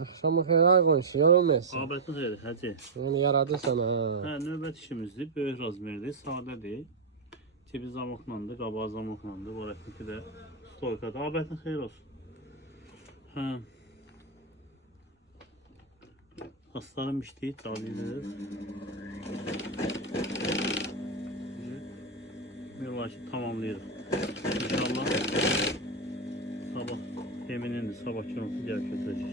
Axşamı xeyir qoysun, yorulmayasın. Abətin xeyri, Hacı. Onu yaradırsan ha. Hə, növbət işimizdir. Böyük razmerdir, sadədir. Cibi zamoklandı, qabağı zamoklandı. Barətniki də stolkadır. Abətin xeyir olsun. Hə. Aslarım işləyir, çalıyırız. Mülaçı tamamlayırıq. İnşallah sabah eminindir, sabah kilosu gəlib götürəcək.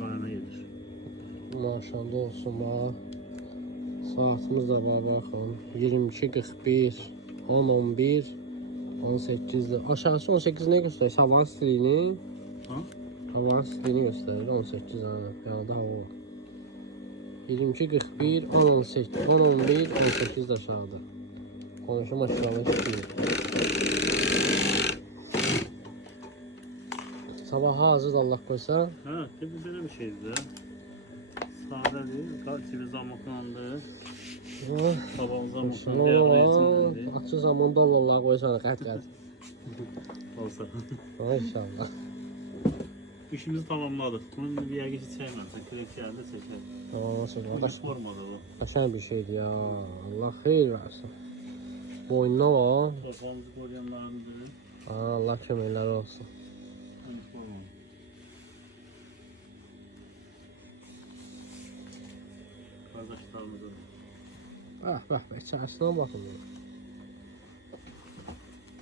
Rayona gedir. Maşallah olsun ha. Saatimiz de var bakın. 22:41, 10:11, 18'de. Aşağısı 18 ne gösteriyor? Havanın stilini. Ha? Havanın stilini gösteriyor. 18 aynen. Ya daha o. 22:41, 10:18, 10:11, 18 de aşağıda. Konuşma aşağıda çıkıyor. Sabah hazır Allah koysa. Hə, cibi belə bir şeydir də. Sadədir, cibi zamoklandı. Sabah zamoklandı, Açı zaman dolarlar koysan qət. olsa. İnşallah. İşimizi tamamladık. Bunun bir yer geçi çəkməsin, krek gəldi çəkər. Tamam, Bu formada bu. Qaşan bir şeydir ya. Allah xeyir versin. Boynuna var. Toplamızı koruyanlarındır. Allah köməkləri olsun. Kardeşlerimize. Bax, içərisindən baxın.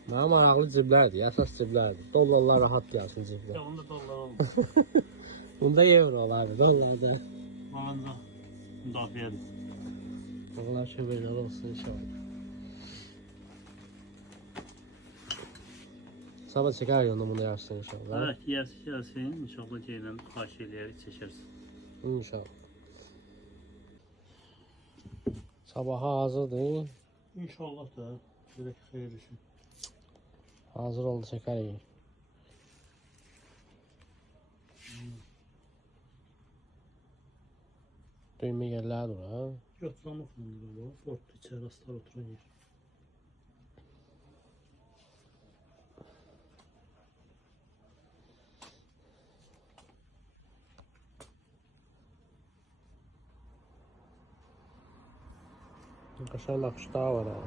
Mənə maraqlı ciblərdir, əsas ciblərdir. Dollarlar rahat gəlsin ciblər. Ya onda dolar olmaz. Bunda eurolardır, dollarda. Amanca müdafiədir. Allah köməkləri olsun inşallah. Sabah çəkər yolunda bunu yarsın inşallah. Evet, gəlsin. İnşallah gələn xahiş eləyərik, çəkərsin. İnşallah. Sabaha hazırdır. İnşallah da. Direkt xeyir işin. Hazır oldu çəkərik. Düymə yerlərdir ha. Yox, zamoklandı bu. Fortda içəri aslar oturan yer. Qaşan nakışlar var ha.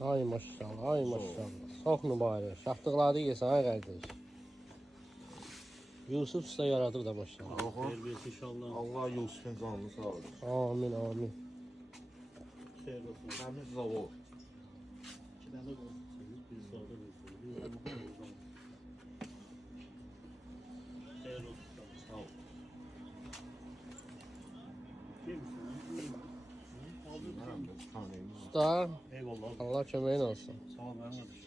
Ay maşallah, ay maşallah. Çox mübarək. Şahtıqları yesən ay qardeş. Yusuf usta yaradır da maşallah. Xeyir inşallah. Allah Yusuf'un canını sağ olsun. Amin, amin. Xeyir olsun. Temiz zavod. İki dənə qoyursunuz, bir sağda bir solda. Bir zamoklandı. Xeyir olsun. Sağ ol. Değil misin? Nerede? Tanıyım. Usta, Eyvallah. Allah köməyin olsun. Sağ ol, mənim qardaşım.